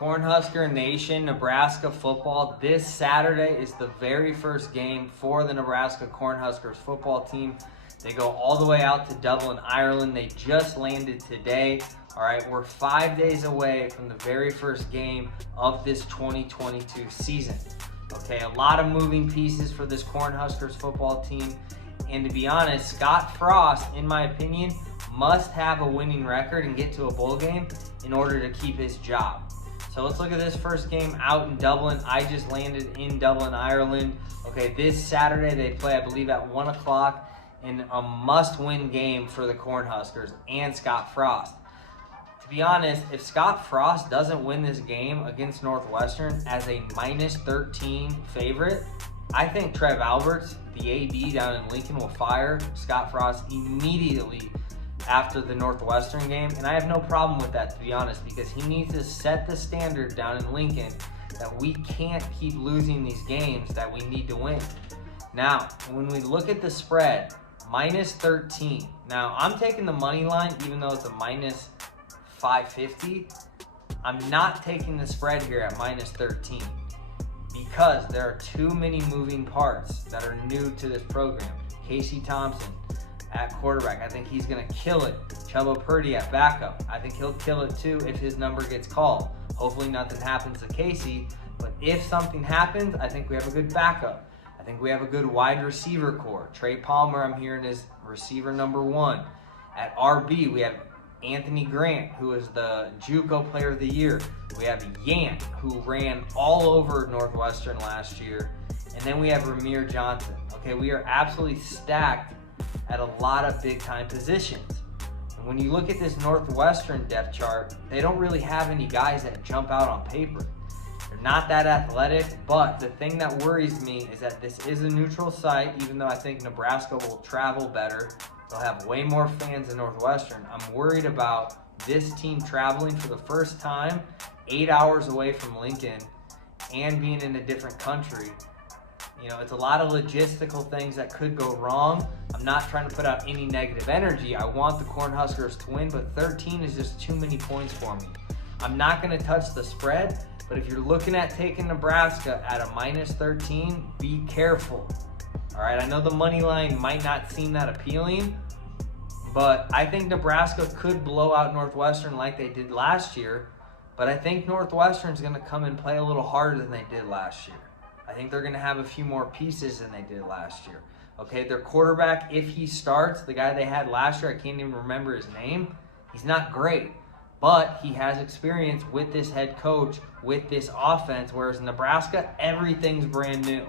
Cornhusker Nation, Nebraska football. This Saturday is the very first game for the Nebraska Cornhuskers football team. They go all the way out to Dublin, Ireland. They just landed today. All right, we're 5 days away from the very first game of this 2022 season. Okay, a lot of moving pieces for this Cornhuskers football team. And to be honest, Scott Frost, in my opinion, must have a winning record and get to a bowl game in order to keep his job. So let's look at this first game out in Dublin. I just landed in Dublin, Ireland. Okay, this Saturday they play, I believe, at 1 o'clock in a must-win game for the Cornhuskers and Scott Frost. To be honest, if Scott Frost doesn't win this game against Northwestern as a -13 favorite, I think Trev Alberts, the AD down in Lincoln, will fire Scott Frost immediately after the Northwestern game. And I have no problem with that, to be honest, because he needs to set the standard down in Lincoln that we can't keep losing these games that we need to win. Now, when we look at the spread, -13. Now, I'm taking the money line, even though it's a -550. I'm not taking the spread here at -13 because there are too many moving parts that are new to this program. Casey Thompson at quarterback, I think he's going to kill it. Chubba Purdy at backup, I think he'll kill it too if his number gets called. Hopefully nothing happens to Casey, but if something happens, I think we have a good backup. I think we have a good wide receiver core. Trey Palmer, I'm hearing, is receiver number 1. At RB, we have Anthony Grant, who is the JUCO Player of the Year. We have Yant, who ran all over Northwestern last year. And then we have Ramir Johnson. Okay, we are absolutely stacked at a lot of big-time positions. And when you look at this Northwestern depth chart, they don't really have any guys that jump out on paper. They're not that athletic, but the thing that worries me is that this is a neutral site, even though I think Nebraska will travel better. They'll have way more fans than Northwestern. I'm worried about this team traveling for the first time 8 hours away from Lincoln and being in a different country. You know, it's a lot of logistical things that could go wrong. I'm not trying to put out any negative energy. I want the Cornhuskers to win, but 13 is just too many points for me. I'm not going to touch the spread, but if you're looking at taking Nebraska at a -13, be careful. All right, I know the money line might not seem that appealing, but I think Nebraska could blow out Northwestern like they did last year, but I think Northwestern's going to come and play a little harder than they did last year. I think they're going to have a few more pieces than they did last year. Okay, their quarterback, if he starts, the guy they had last year, I can't even remember his name, he's not great, but he has experience with this head coach, with this offense, whereas Nebraska, everything's brand new.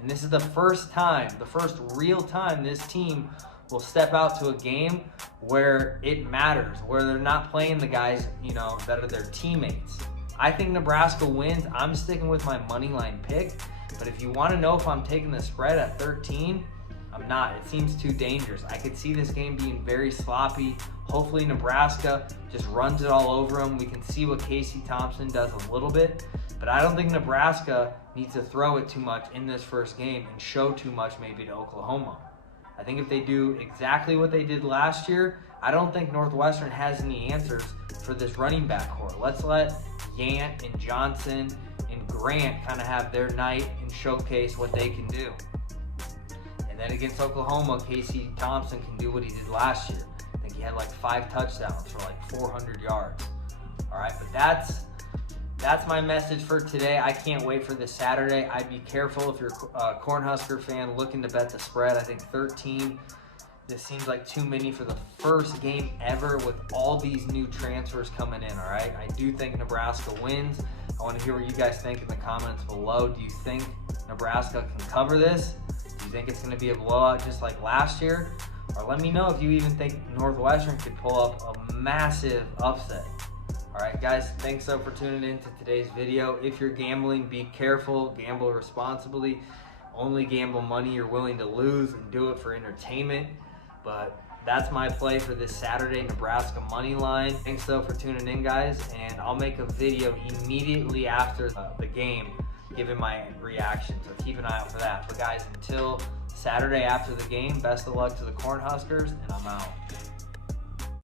And this is the first time, the first real time this team will step out to a game where it matters, where they're not playing the guys, you know, that are their teammates. I think Nebraska wins. I'm sticking with my money line pick. But if you want to know if I'm taking the spread at 13, I'm not. It seems too dangerous. I could see this game being very sloppy. Hopefully Nebraska just runs it all over them. We can see what Casey Thompson does a little bit. But I don't think Nebraska needs to throw it too much in this first game and show too much maybe to Oklahoma. I think if they do exactly what they did last year, I don't think Northwestern has any answers for this running back core. Let's let Yant and Johnson and Grant kind of have their night and showcase what they can do. And then against Oklahoma, Casey Thompson can do what he did last year. I think he had like 5 touchdowns for like 400 yards. All right, but that's my message for today. I can't wait for this Saturday. I'd be careful if you're a Cornhusker fan looking to bet the spread. I think 13, this seems like too many for the first game ever with all these new transfers coming in, all right? I do think Nebraska wins. I want to hear what you guys think in the comments below. Do you think Nebraska can cover this? Do you think it's going to be a blowout just like last year? Or let me know if you even think Northwestern could pull up a massive upset. All right, guys, thanks so for tuning in to today's video. If you're gambling, be careful, gamble responsibly. Only gamble money you're willing to lose and do it for entertainment. But that's my play for this Saturday Nebraska money line. Thanks so for tuning in, guys, and I'll make a video immediately after the game giving my reaction, so keep an eye out for that. But guys, until Saturday after the game, best of luck to the Cornhuskers, and I'm out.